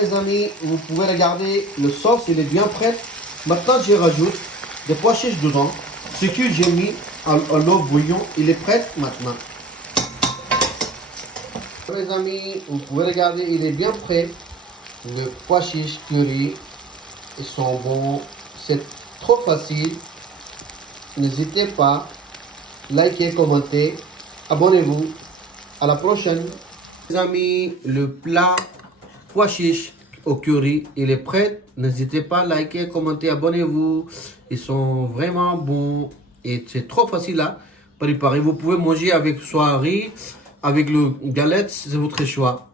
Les amis, vous pouvez regarder, le sauce il est bien prêt. Maintenant je rajoute des pois chiches dedans. Ce que j'ai mis à l'eau bouillon, il est prêt maintenant. Les amis, vous pouvez regarder, il est bien prêt. Le pois chiches curry, ils sont bons. C'est trop facile. N'hésitez pas, likez, commentez, abonnez-vous. À la prochaine. Les amis, le plat pois chiches au curry, il est prêt. N'hésitez pas à liker, commenter, abonnez-vous. Ils sont vraiment bons et c'est trop facile à préparer. Vous pouvez manger avec soit riz, avec le galette, c'est votre choix.